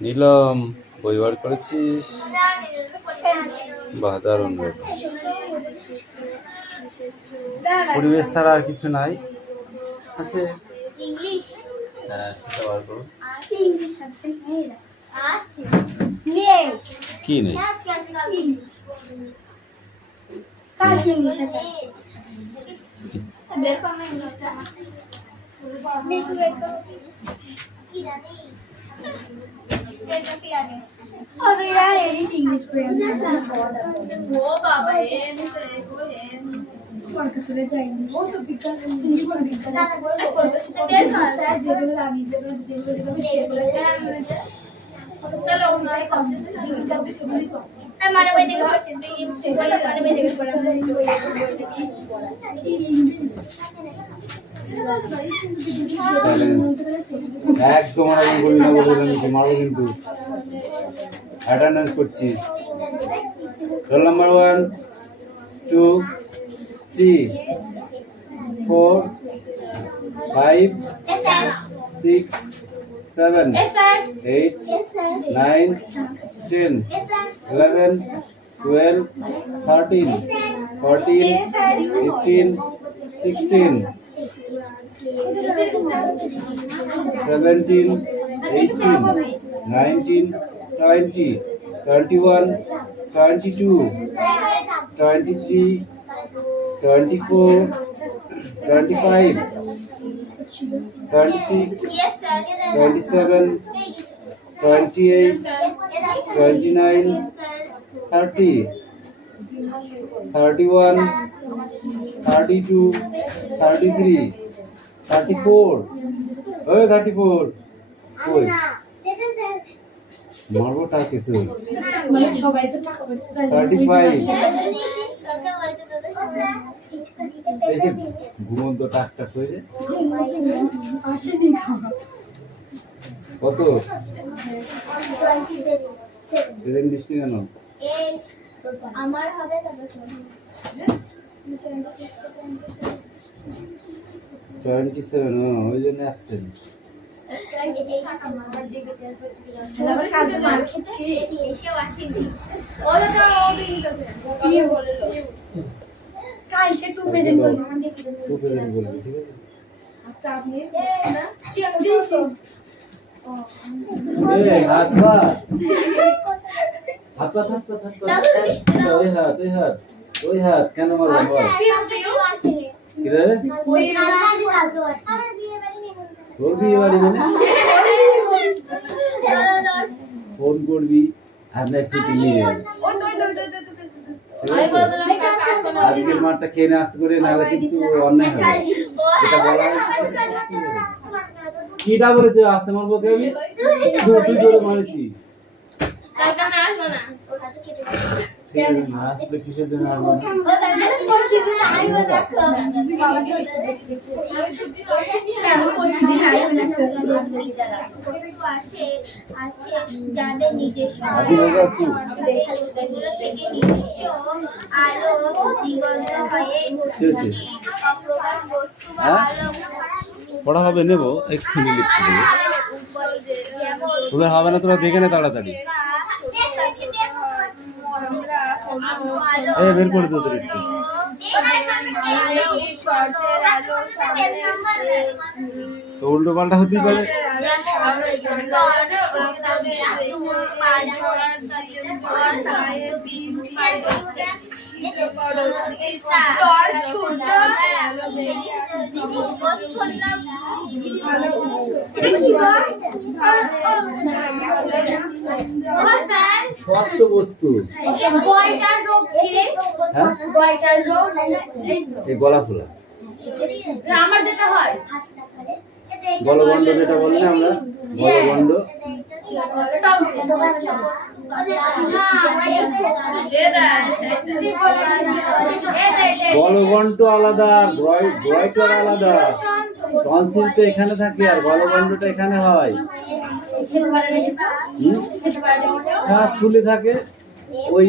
নীলম বই বার করেছিস? বাহ, দারুণ। পরিবেশ ছাড়া আর কিছু নাই আছে? হ্যাঁ, সেটা বার করো। কি নেই? একদম মারবো কিন্তু। অ্যাটেন্ডেন্স করছি। রোল নাম্বার 1 2 3 4 5 6 7 8 9 10 11 12 13 14 15 16 17 18 19 20 21 22 23 24 25 26 27 28 29 30 31 32 33 34 ওই 34 ওই মারবো টাকে তো 35 এই যে ঘুমন্ত টাকটা হয়ে কত প্রেজেন্টেশন কেন আমার হবে 27 ওই জন্য অ্যাবসেন্ট। ওই হাত কেন মারবো? তোর বিয়ে বাড়ি মানে ফোন করবি আমরা ছুটি নিয়ে আজকের মাঠটা খেয়ে না আসতে করে নাহলে কিন্তু অন্যায় হবে। এটা বলা কিটা বলেছে আসতে মারবো কে? আমি তুই জোরে মারেছি। কিসের জন্য আসবো না? যাদের নিজস্ব আলো দিগন্ত হয়ে অপ্রকাশ বস্তু বা আলো পড়া হবে নেব এক্ষুনি লিখতে দেবো। তোদের হবে না, তোরা দেখে নে তাড়াতাড়ি। বের করে দে তোর একটু। উল্টো পাল্টা হতেই পারে। স্বচ্ছ বস্তু এই গলা ফোলা আমার যেটা হয় গলগণ্ড যেটা বলি না আমরা, গলগণ্ড গলগণ্ড আলাদা, গ্রয়টার আলাদা। টনসিলটা এখানে থাকে আর গলগণ্ডটা এখানে হয়। হ্যাঁ, ফুলে থাকে ওই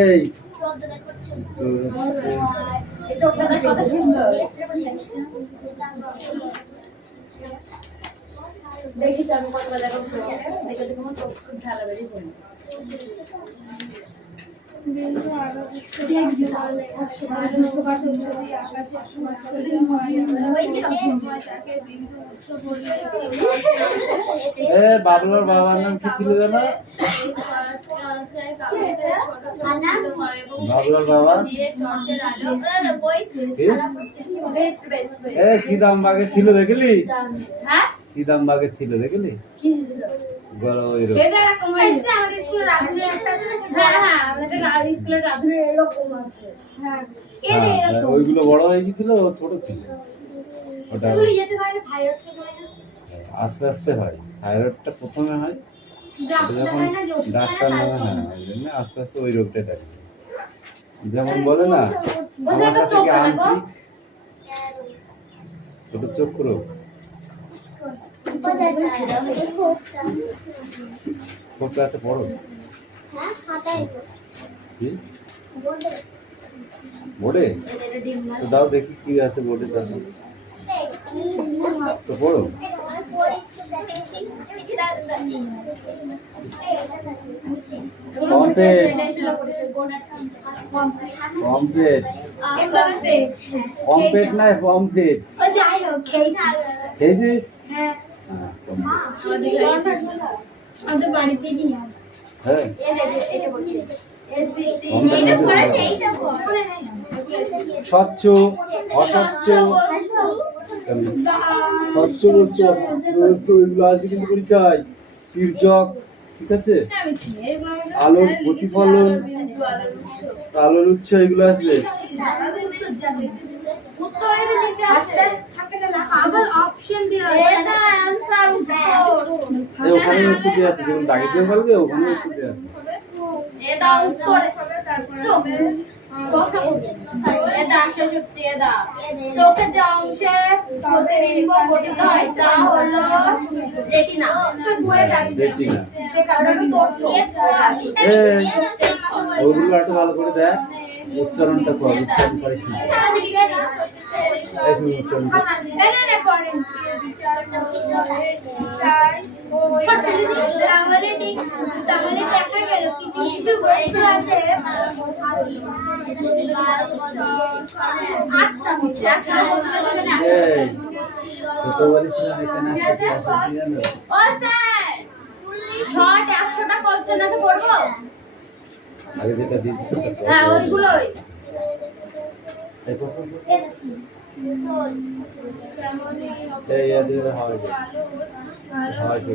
এই দেখেছি আমি কতবার দেখো দেখে দেখে আমার চোখ খুব ঢালা বেরিয়ে পড়ে বিন্দু আলো দেখবি তাহলে আকাশে যদি আকাশের সূর্য হয় আমরা তাকে বিন্দু উৎস বলি। এ বাবলার বাবার নাম কি ছিল জানো? বাবলার বাবা এ সিদামবাগে ছিল দেখলি? হ্যাঁ সিদামবাগে ছিল দেখলি? কি ছিল বড় ওইরকম। আমাদের স্কুলে রাধুনি একটা আছে না, হ্যাঁ হ্যাঁ আমাদের স্কুলের রাধুনি এরকম আছে হ্যাঁ হ্যাঁ, ওইগুলো বড় হয়ে গেছিল, ও ছোট ছিল। ওটা এগুলো ইয়েতে হয় না, থাইরয়েড থেকে হয় না, আস্তে আস্তে হয়। থাইরয়েডটা প্রথমে হয়, ডাক্তার যখন হয় না যে ওষুধ ডাক্তার খায় নেওয়া না, হয় ওই জন্য আস্তে আস্তে ওই রোগটা থাকে। যেমন বলে না ওই যে আমাশা চোখ থেকে কাটা গো। আন্ত্রিক, ছোট চক্র কোপটা আছে বড় হ্যাঁ খাতায় কি বোর্ডে এটা ডিম মাছ তো দাও দেখি কি আছে বোর্ডে দাও তো বড় পমপ্লেট পমপ্লেট পমপ্লেট না পমপ্লেট খেয়েছিস? হ্যাঁ আমাদের বাড়িতে নিয়ে হ্যাঁ স্বচ্ছ অস্বচ্ছ স্বচ্ছ বস্তু বস্তু এগুলো আসবে কিন্তু পরীক্ষায়। তির্যক, ঠিক আছে, আলোর প্রতিফলন, আলোর উৎস এগুলো আসবে। ওখানে উত্তর দেওয়া আছে, যেমন দাগিয়ে বলবে ওখানে উত্তর দেওয়া আছে। চোখের যে অংশে প্রতিবিম্ব গঠিত হয় তা হলো রেটিনা। রেটিনা। ওগুলো একটু ভালো করে দেখ, উচ্চারণটা কর, উচ্চারণ করিস না। এই শুনুন, উচ্চারণ কর। তাহলে দেখা গেল কিছু কিছু বস্তু আছে এই, ছোট বলেছিলাম এখানে আসতে আসতে কি জানো? ও স্যার শর্ট 100টা কোশ্চেন আছে করব? আগে যেটা দিয়ে দিচ্ছি সেটা কর। হ্যাঁ ওইগুলোই। এই কর, কর, কর। এই এদের হয় যে। হয় যে।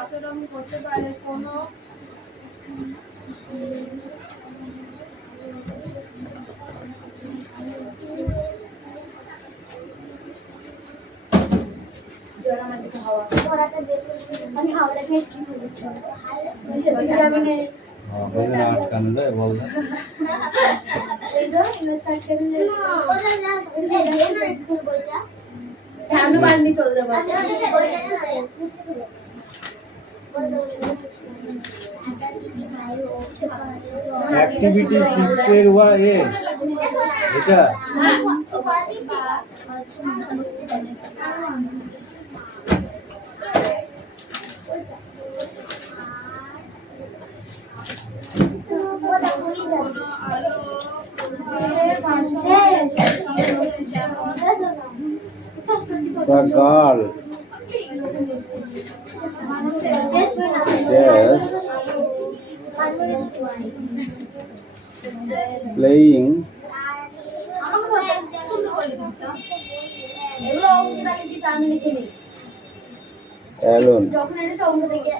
আচরণ করতে পারে কোনো হ্যাঁ, বলে না আটকানো যায়, বল না। ঠান্ডা বালনি চলে যাবে। অ্যাক্টিভিটি 6 এর ওয়া এ এটা the girl yes playing এগুলো অঙ্কে লাগে কি আমি লিখে নেই। alone যখন এনেছে অঙ্ক দেখে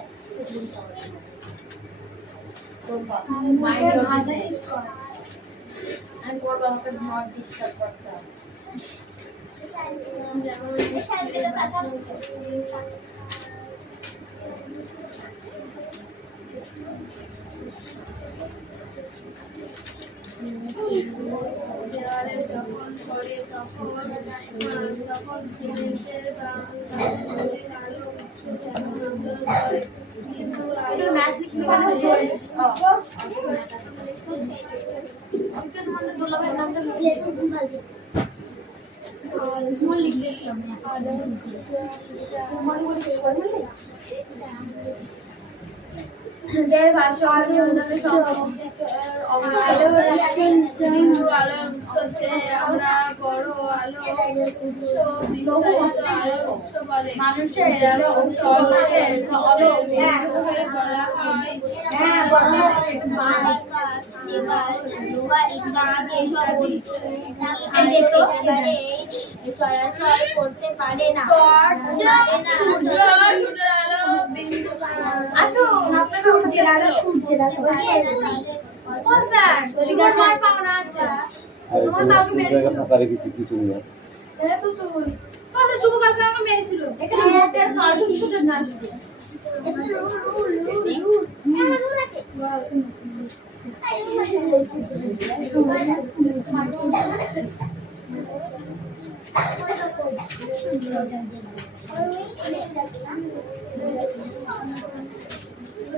আমি পড়বো, আমাকে নট ডিস্টার্ব করতে হবে। যখন করে তখন সিমেন্টের বা আলো করে কিন্তু দের ভাষা অনুদানের বিন্দু আলোর উৎসতে আমরা বড় আলো উৎস বিস্তারিত আলোর উৎস বলে। মানুষের সমাজের আলো বিন্দুকে বলা হয় চলাচল করতে পারে না। সূর্যের আলো বিন্দু আসুন আপনারা সূর্যের আলো ও স্যার সুগার মার পাওনা আছে তোমার কাউকে মেরেছিল ফাঁকা রেখেছি কিছু নিয়ে এটা তো তুই কত শুভ কালকে আমাকে মেরেছিল এখানে মোটের কালকে সুদের না দিতে এটা রুল আছে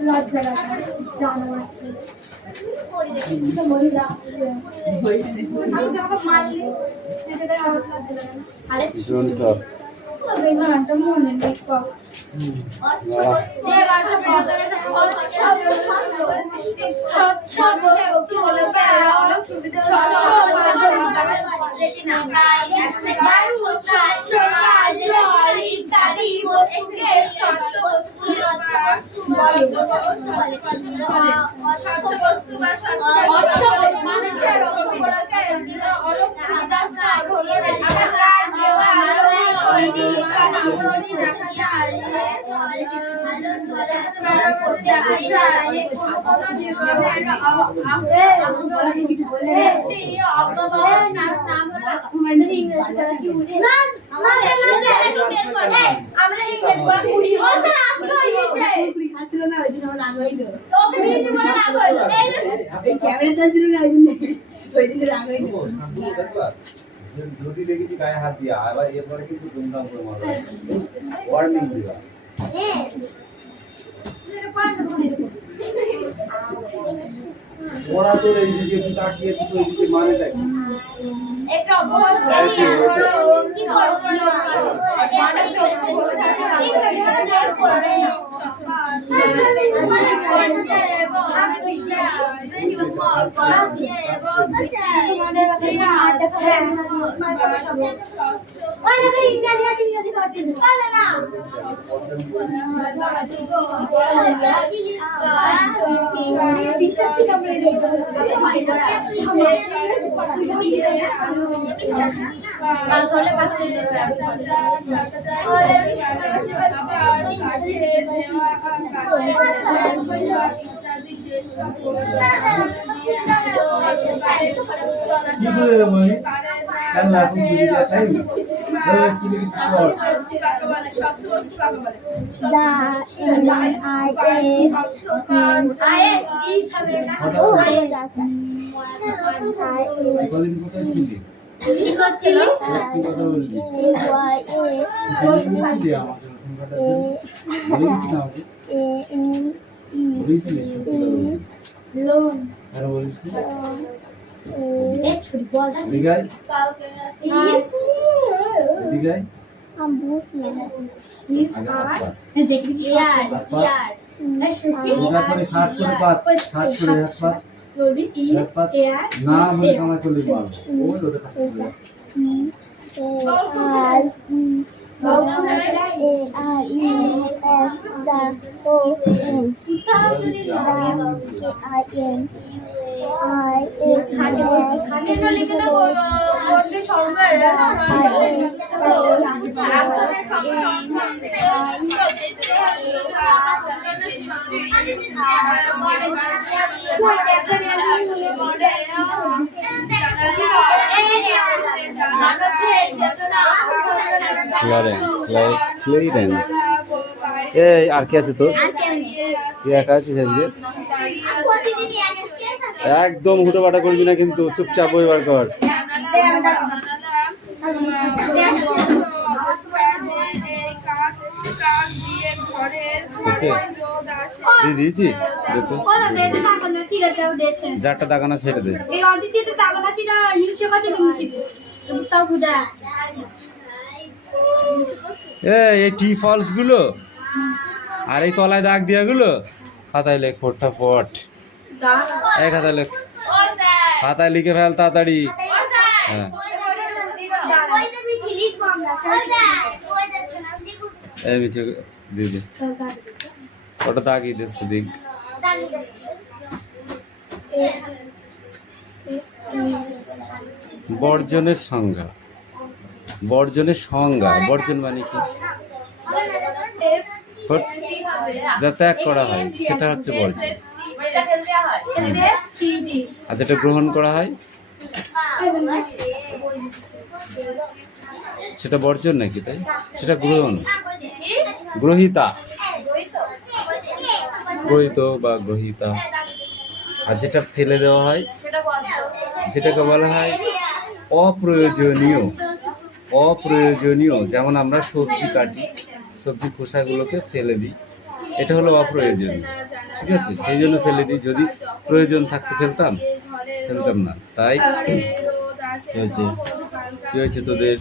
লজ্জা লাগে জানো আছে তো মহিলা আমি তোমাকে মারলি এটা আর লজ্জা লাগে না আরে ভীষণ টক ওই গানটা মনে নেই কম যে ভাষা বিনোদনের স্বচ্ছ বস্তু হলো আলো সুবিধা ইত্যাদি বস্তুকে স্বচ্ছ বস্তু বস্তু বা মানুষের অঙ্গগুলোকে অলৌকিক সুবিধা হলো যদি দেখেছি গায়ে হাত দিয়া আবার এরপরে কিন্তু ধুমধাম করে মারবে ওয়ার্নিং দিবা ওরা তো এই দিকে একটু তাকিয়েছে তো এইদিকে মানে দেখি একটা অপমানকারী কি করব কি করে রে মনি কেন এখন দিদি দেখাই এই কি লিখছিস পড় কদিন কোথায় ছিলি কি করছিলি কি কথা বললি বলছিলি আমাকে বলিস না আমাকে বলিস না সত্যি কথা বলছিস লোন আর বলিস এই ছুরি বল দা দিগাই কালকে দিগাই हम बूस में আগে আপা देखी यार यार ওটা করে 60 করে পাত 60 করে এক পাত बोलबी ई এক পাত यार না বলে কামাই করলি বল ওই ওটা কাটতে লিখিত করতে সঙ্গে ক্লিয়ারেন্স এই আর কি আছে তোর তুই একা আছিস আজকে একদম হুটোপাটা করবি না কিন্তু চুপচাপ বইবার কর দিয়ে দিয়েছি যারটা দাগানা সেটা দে এই অদিতিতে টাকা না চিরা হিংসে কাছে দিয়েছি তাও বুঝা এই টি ফলস গুলো আর এই তলায় দাগ দিয়া গুলো খাতায় লেখ ফটাফট। এই খাতায় লেখ, খাতায় লিখে ফেল তাড়াতাড়ি। হ্যাঁ এই মিচে দিদি ওটা দাগিয়ে দিচ্ছে দিক। বর্জনের সংজ্ঞা, বর্জনের সংজ্ঞা, বর্জন মানে কি? যা ত্যাগ করা হয় সেটা হচ্ছে বর্জন, আর যেটা গ্রহণ করা হয় সেটা বর্জন নাকি? তাই সেটা গ্রহণ, গ্রহিতা, গ্রহিত বা গ্রহিতা। আর যেটা ফেলে দেওয়া হয় যেটাকে বলা হয় অপ্রয়োজনীয়। অপ্রয়োজনীয় যেমন আমরা সবজি কাটি, সবজি খোসাগুলোকে ফেলে দিই, এটা হলো অপ্রয়োজনীয়, ঠিক আছে? সেই জন্য ফেলে দিই, যদি প্রয়োজন থাকতে ফেলতাম না। তাই কি হয়েছে, কি হয়েছে তোদের?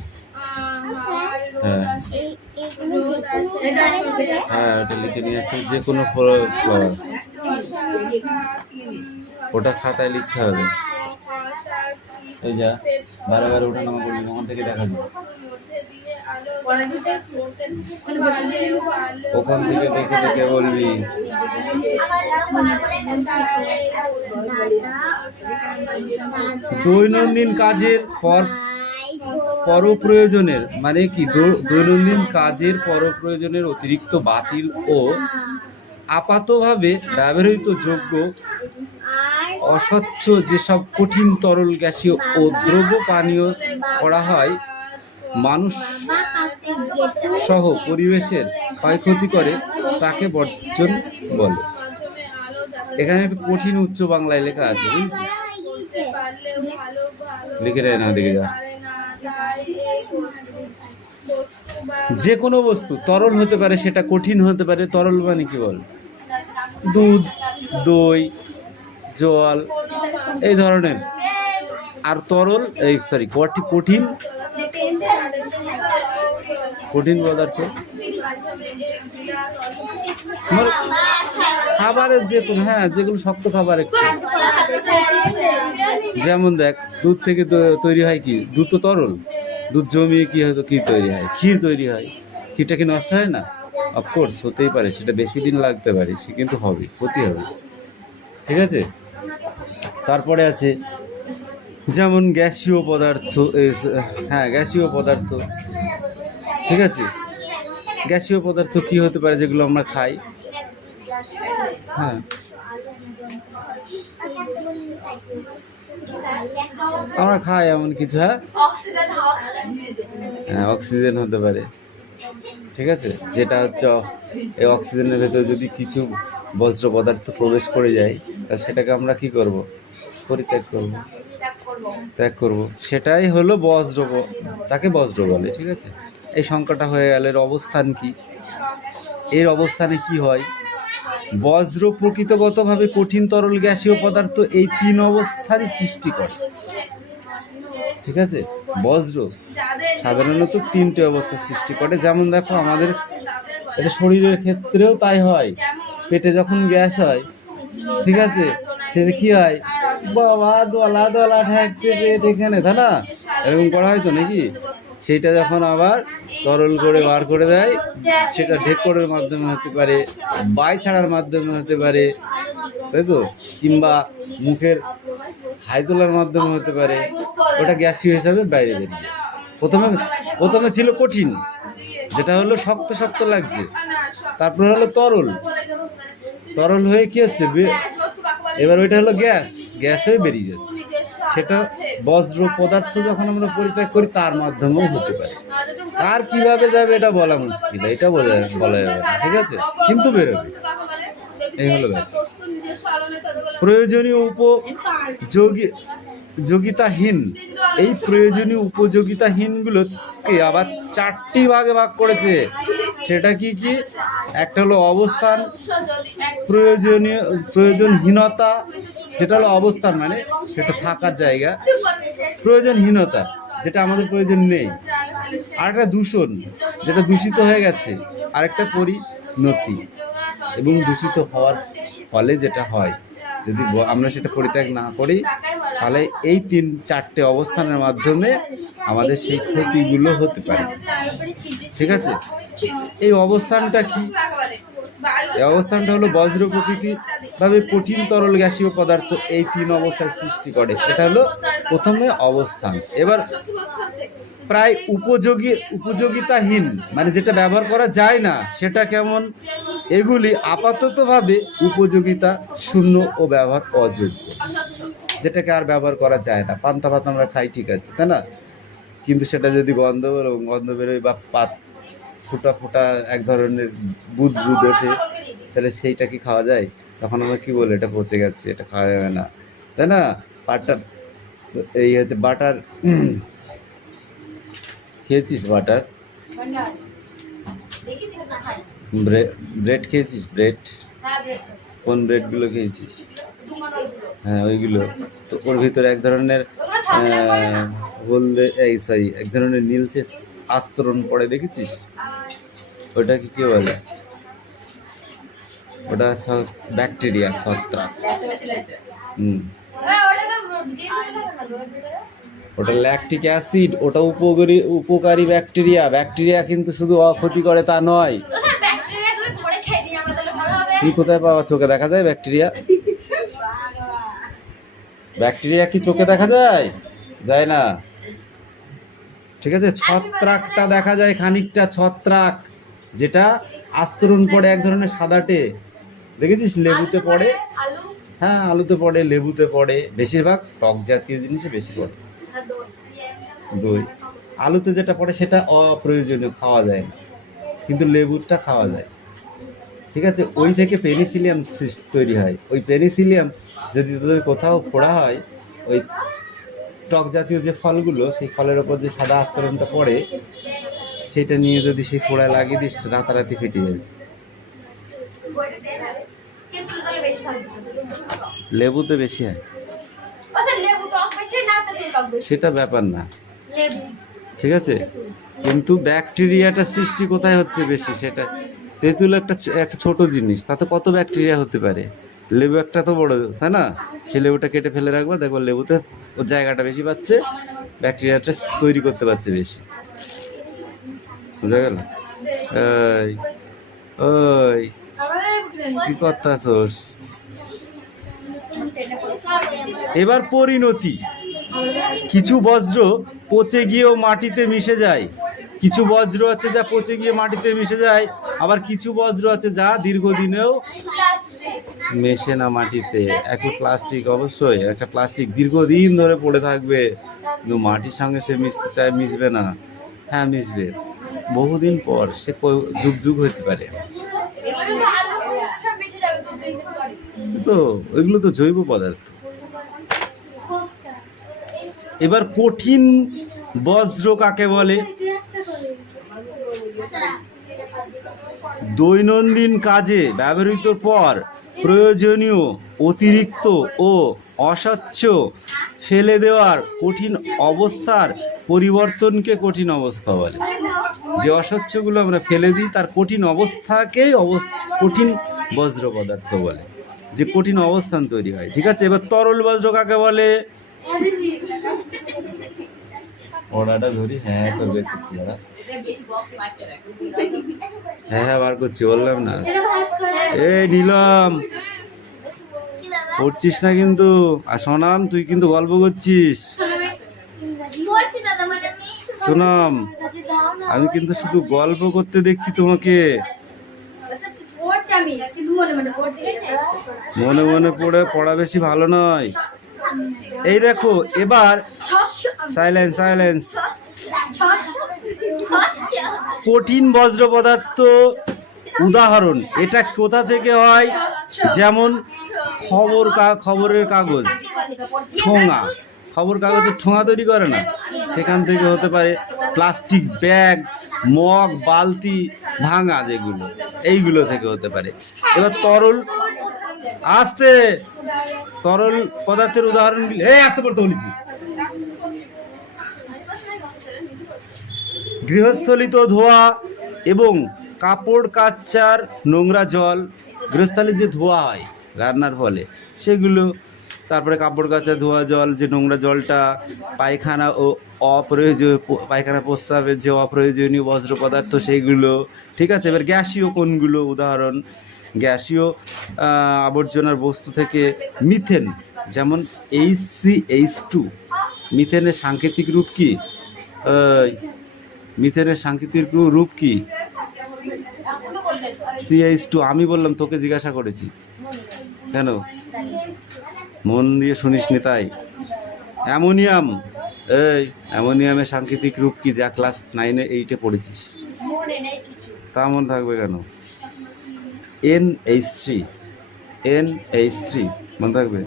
হ্যাঁ হ্যাঁ ওটা লিখে নিয়ে আসতে, যে কোনো ফ্লাওয়ার ওটা খাতায় লিখতে হবে। এই যা বারে ওঠা নামা করলি, ওখান থেকে দেখা যাবে, ওখান থেকে দেখে দেখে বলবি। দৈনন্দিন কাজের পরপ্রয়োজনের মানে কি? দৈনন্দিন কাজের পরপ্রয়োজনের অতিরিক্ত বাতিল ও আপাতভাবে ব্যবহৃত যোগ্য অস্বচ্ছ যেসব কঠিন তরল গ্যাসীয় ও দ্রব্য পানীয় করা হয় মানুষ সহ পরিবেশের ক্ষয়ক্ষতি করে, তাকে বর্জন বলে। এখানে একটু কঠিন উচ্চ বাংলায় লেখা আছে, বুঝছিস? লিখে দেয় না, দেখে যা। যে কোনো বস্তু তরল হতে পারে, সেটা কঠিন হতে পারে। তরল মানে কি বল? দুধ, দই, জল, এই ধরনের। আর তরল এই সরি কঠিন কঠিন পদার্থ খাবারের যে কোনো, হ্যাঁ যেগুলো শক্ত খাবার একটু, যেমন দেখ দুধ থেকে তৈরি হয় কি? দুধ তো তরল, দুধ জমিয়ে কি হয়তো কি তৈরি হয়? ক্ষীর তৈরি হয়। ক্ষীরটা কি নষ্ট হয় না? অফকোর্স হতেই পারে, সেটা বেশি দিন লাগতে পারে, সে কিন্তু হবে, ক্ষতি হবে, ঠিক আছে? তারপরে আছে যেমন গ্যাসীয় পদার্থ, হ্যাঁ গ্যাসীয় পদার্থ, ঠিক আছে? গ্যাসীয় পদার্থ কি হতে পারে? যেগুলো আমরা খাই, হ্যাঁ আমরা খাই এমন কিছু, হ্যাঁ অক্সিজেন হতে পারে, ঠিক আছে? যেটা হচ্ছে এই অক্সিজেনের ভেতরে যদি কিছু বজ্র পদার্থ প্রবেশ করে যায়, তাহলে সেটাকে আমরা কি করব? পরিত্যাগ করব, ত্যাগ করব। সেটাই হলো বজ্র, তাকে বজ্র বলে, ঠিক আছে? এই সংখ্যাটা হয়ে গেল। এর অবস্থান কি? এর অবস্থানে কি হয়? বজ্র প্রকৃতগতভাবে কঠিন তরল গ্যাসীয় পদার্থ এই তিন অবস্থারই সৃষ্টি করে, ঠিক আছে? বজ্র সাধারণত তিনটে অবস্থা সৃষ্টি করে। যেমন দেখো আমাদের এটা শরীরের ক্ষেত্রেও তাই হয়। পেটে যখন গ্যাস হয়, ঠিক আছে, সেটা কি হয়? বাবা দলা দলা ঠেকছে পেট এখানে, তাই না? এরকম করা হয় তো নাকি? সেইটা যখন আবার তরল করে বার করে দেয়, সেটা ঢেকরের মাধ্যমে হতে পারে, বাই ছাড়ার মাধ্যমে হতে পারে, তাই তো? কিংবা মুখের হাই তোলার মাধ্যমে হতে পারে। ওটা গ্যাসীয় হিসাবে বাইরে বেরিয়ে যায়। প্রথমে ছিল কঠিন, যেটা হলো শক্ত শক্ত লাগছে। তারপরে হলো তরল, তরল হয়ে কি হচ্ছে? এবার ওইটা হলো গ্যাস হয়ে বেরিয়ে যাচ্ছে। সেটা বজ্র পদার্থ যখন আমরা পরিত্যাগ করি, তার মাধ্যমেও হতে পারে। কার কিভাবে যাবে এটা বলা মুশকিল, এটা বলা যাবে না, ঠিক আছে? কিন্তু বেরোবে, এই হলো ব্যাপার। প্রয়োজনীয় উপযোগিতাহীন, এই প্রয়োজনীয় উপযোগিতাহীনগুলোকে আবার চারটি ভাগে ভাগ করেছে। সেটা কি কি? একটা হলো অবস্থান, প্রয়োজনহীনতা, যেটা হলো অবস্থান মানে সেটা থাকার জায়গা, প্রয়োজনহীনতা যেটা আমাদের প্রয়োজন নেই, আর একটা দূষণ যেটা দূষিত হয়ে গেছে, আর একটা পরিণতি। এবং দূষিত হওয়ার ফলে যেটা হয়, যদি আমরা সেটা পরিত্যাগ না করি, তাহলে এই 3-4টে অবস্থানের মাধ্যমে আমাদের সেই ক্ষতিগুলো হতে পারে। ঠিক আছে, এই অবস্থানটা কি? এই অবস্থানটা হলো বজ্র প্রকৃতির ভাবে কঠিন, তরল, গ্যাসীয় পদার্থ, এই 3 অবস্থার সৃষ্টি করে। এটা হলো প্রথমে অবস্থান। এবার প্রায় উপযোগিতাহীন, মানে যেটা ব্যবহার করা যায় না সেটা কেমন? এগুলি আপাততভাবে উপযোগিতা শূন্য ও ব্যবহার অযোগ্য, যেটাকে আর ব্যবহার করা যায় না। পান্তা ভাত আমরা খাই, ঠিক আছে, তাই না? কিন্তু সেটা যদি গন্ধ বেরোয় বা পাত ফোটা ফোটা এক ধরনের বুদ ওঠে, তাহলে সেইটা কি খাওয়া যায়? তখন আমরা কি বলি, এটা পচে গেছে, এটা খাওয়া যাবে না, তাই না? বাটার, এই হচ্ছে বাটার, খেয়েছিস বাটার? ব্রেড খেয়েছিস? ব্রেড, কোন ব্রেডগুলো খেয়েছিস? হ্যাঁ, ওইগুলো তো ওর ভিতরে এক ধরনের এক ধরনের নীলচে আস্তরণ পড়ে, দেখেছিস? ওটাকে কি বলে? ওটা ব্যাকটেরিয়া, ছত্রাক। ওটা ল্যাকটিক অ্যাসিড, ওটা উপকারী ব্যাকটেরিয়া। ব্যাকটেরিয়া কিন্তু শুধু ক্ষতি করে তা নয়। তুই কোথায় পাওয়া? চোখে দেখা যায় ব্যাকটেরিয়া? ব্যাকটেরিয়া কি চোখে দেখা যায়? যায় না। ঠিক আছে, ছত্রাকটা দেখা যায় খানিকটা। ছত্রাক যেটা আস্তরণ পড়ে এক ধরনের সাদাটে, দেখেছিস? লেবুতে পড়ে, হ্যাঁ আলুতে পড়ে, লেবুতে পড়ে, বেশিরভাগ টক জাতীয় জিনিসে বেশি পড়ে। দই, আলুতে যেটা পড়ে সেটা অপ্রয়োজনীয়, খাওয়া যায় না, কিন্তু লেবুটা খাওয়া যায়। ঠিক আছে, ওই থেকে পেনিসিলিয়াম তৈরি হয়। ওই পেনিসিলিয়াম যদি তোদের কোথাও ফোড়া হয়, ওই টক জাতীয় যে ফলগুলো, সেই ফলের ওপর যে সাদা আস্তরণটা পড়ে, সেটা নিয়ে যদি সেই ফোড়ায় লাগিয়ে দিস, রাতারাতি ফেটে যাবে। লেবুতে বেশি হয়, সেটা ব্যাপার না, ঠিক আছে। কিন্তু ব্যাকটেরিয়াটা সৃষ্টি কোথায় হচ্ছে বেশি? সেটা তেঁতুল একটা ছোট জিনিস, তাতে কত ব্যাকটেরিয়া হতে পারে। লেবু একটা তো বড়, তাই না? সে লেবুটা কেটে ফেলে রাখবো, দেখবো লেবুতে ওর জায়গাটা বেশি পাচ্ছে, ব্যাকটেরিয়াটা তৈরি করতে পারছে বেশি। বুঝা গেল? ওই কি করতাছস? এবার পরিণতি। কিছু বজ্র পচে গিয়েও মাটিতে মিশে যায়। কিছু বজ্র আছে যা পচে গিয়ে মাটিতে মিশে যায়, আবার কিছু বজ্র আছে যা দীর্ঘদিনেও মেশে না মাটিতে। একটা প্লাস্টিক, অবশ্যই একটা প্লাস্টিক দীর্ঘদিন ধরে পড়ে থাকবে, কিন্তু মাটির সঙ্গে সে মিশতে চায়, মিশবে না। হ্যাঁ মিশবে, বহুদিন পর, সে যুগ যুগ হতে পারে। তো ওইগুলো তো জৈব পদার্থ। এবার কঠিন বজ্র কাকে বলে? দৈনন্দিন কাজে ব্যবহৃত পর প্রয়োজনীয় অতিরিক্ত ও অস্বচ্ছ ফেলে দেওয়ার কঠিন অবস্থার পরিবর্তনকে কঠিন অবস্থা বলে। যে অস্বচ্ছগুলো আমরা ফেলে দিই, তার কঠিন অবস্থাকেই কঠিন বজ্র পদার্থ বলে, যে কঠিন অবস্থান তৈরি হয়। ঠিক আছে, এবার তরল বজ্র কাকে বলে? ওড়াটা ধরি, হ্যাঁ তো বের করছি, হ্যাঁ বার করছি, বললাম না। এই নিলাম, পড়ছিস না কিন্তু। আর সোনাম, তুই কিন্তু গল্প করছিস। সোনাম, আমি কিন্তু শুধু গল্প করতে দেখছি তোমাকে। মনে মনে পড়া বেশি ভালো নয়। এই দেখো, এবার সাইলেন্স সাইলেন্স। কঠিন বজ্র পদার্থ উদাহরণ, এটা কোথা থেকে হয়? যেমন খবরের কাগজ, ঠোঙা, খবর কাগজের ঠোঙা তৈরি করে না, সেখান থেকে হতে পারে। প্লাস্টিক ব্যাগ, মগ, বালতি ভাঙা, যেগুলো, এইগুলো থেকে হতে পারে। এবার তরল, আস্তে, তরল পদার্থের উদাহরণ, এই আস্তে করতে বলেছি। গৃহস্থলিত ধোয়া এবং কাপড় কাচার নোংরা জল, গৃহস্থলে যে ধোয়া হয় রান্নার ফলে সেগুলো, তারপরে কাপড় কাচা ধোয়া জল, যে নোংরা জলটা, পায়খানা ও অপ্রয়োজনীয় পায়খানা প্রস্রাবের যে অপ্রয়োজনীয় বজ্র পদার্থ সেইগুলো, ঠিক আছে। এবার গ্যাসীয় কোনগুলো, উদাহরণ গ্যাসীয় আবর্জনার বস্তু থেকে মিথেন, যেমন HCH2। মিথেনের সাংকেতিক রূপ কি? মিথেনের সাংকেতিক রূপ কি? CH2। আমি বললাম, তোকে জিজ্ঞাসা করেছি কেন? মন দিয়ে শুনিস নি তাই। অ্যামোনিয়াম, এই অ্যামোনিয়ামের সাংকেতিক রূপ কি, যা ক্লাস 9-এ 8-এ পড়েছিস? তা মনে থাকবে কেন? NH3 মনে থাকবে।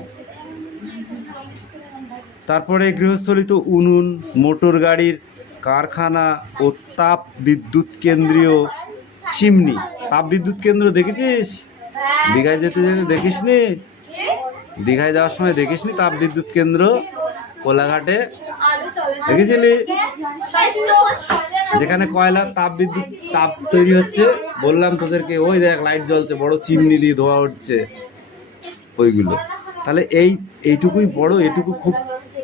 তারপরে গৃহস্থলিত উনুন, মোটর গাড়ির কারখানা ও তাপ বিদ্যুৎ কেন্দ্রীয় চিমনি। তাপ বিদ্যুৎ কেন্দ্র দেখেছিস? দীঘায় যেতে যেতে দেখিস নি? দীঘায় যাওয়ার সময় দেখিস নি তাপ বিদ্যুৎ কেন্দ্র? কোলাঘাটে দেখেছিলি? যেখানে কয়লার তাপ তৈরি হচ্ছে, বললাম তোদেরকে, ওই দেখ লাইট জ্বলছে, বড় চিমনি দিয়ে ধোয়া উঠছে, ওইগুলো। তাহলে এইটুকুই বড়, এটুকু খুব,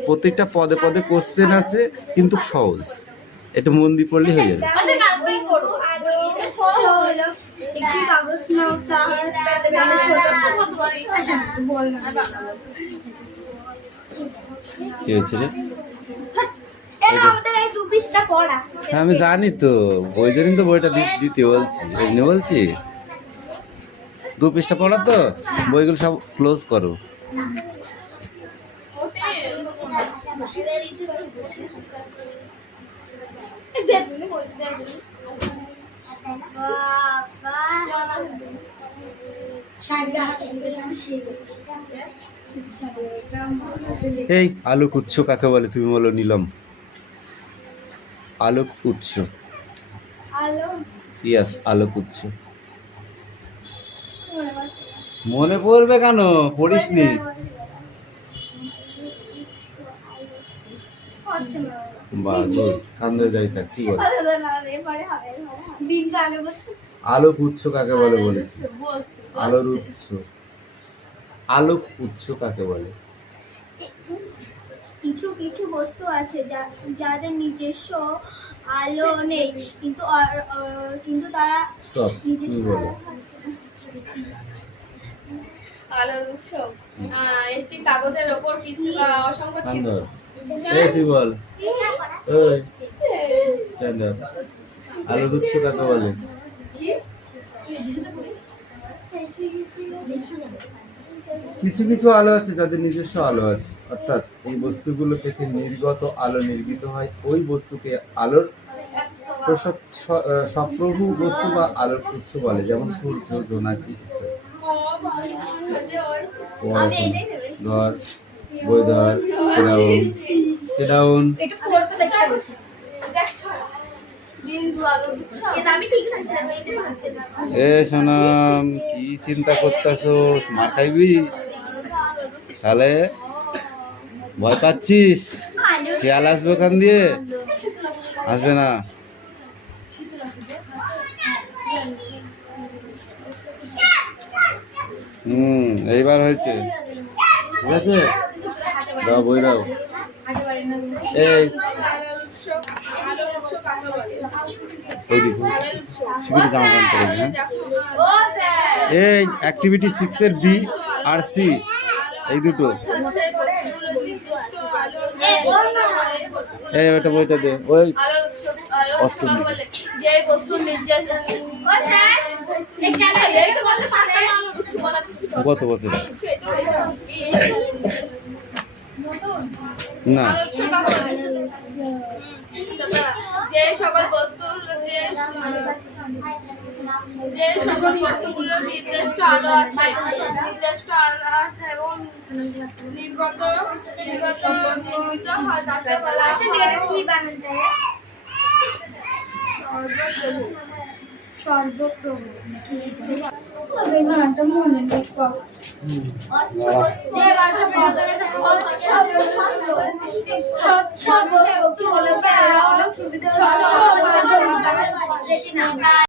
প্রত্যেকটা পদে পদে কোশ্চেন আছে, কিন্তু সহজ, এটা মন দিয়ে পড়লে হয়ে যাবে। কি হয়েছে রে? হ্যাঁ আমি জানি তো, ওই জন্যই তো বইটা দিতে বলছি, এমনি বলছি 2 পৃষ্ঠা পড়া তো, বইগুলো সব ক্লোজ করো। এই আলোক উৎস কাকে বলে তুমি বলো নীলম? আলোক উৎস, ইয়েস আলোক উৎস। মনে পড়বে কেন? পড়িসনি? কান্দে যাই থাক, কি বলে? আলোক উৎস কাকে বলে বলেছি? আলোর উৎস, আলোক উৎস কাকে বলে? কিছু কিছু বস্তু আছে যাদের নিজস্ব আলো নেই, কিন্তু তারা নিজস্ব আলোর উৎস একটি কাগজের ওপর কিছু অসংখ্য ছিল। তুই বল, আলোর উৎস কাকে বলে? কিছু কিছু আলো আছে যাদের নিজস্ব আলো আছে, অর্থাৎ এই বস্তুগুলো থেকে নির্গত আলো নির্গত হয়, ওই বস্তুকে আলোর সপ্রভু বস্তু বা আলোর উৎস বলে, যেমন সূর্য, জোনাকি এ সোনাম, কি চিন্তা করতেছো? মার খাইবি? তাহলে ভয় পাচ্ছিস? শিয়াল আসবে ওখান দিয়ে? আসবে না। এইবার হয়েছে, ঠিক আছে, দাও বই দাও। এই এই অ্যাক্টিভিটি 6-এর B আর C, এই দুটো। এই ওটা বইটা দে, ওই অষ্টম যে বস্তু কত বছর না, যে সকল বস্তুর বস্তুগুলোর নির্দিষ্ট আলো আছে এবং নির্গত হয় তাকে বলা স্বচ্ছ নিতাই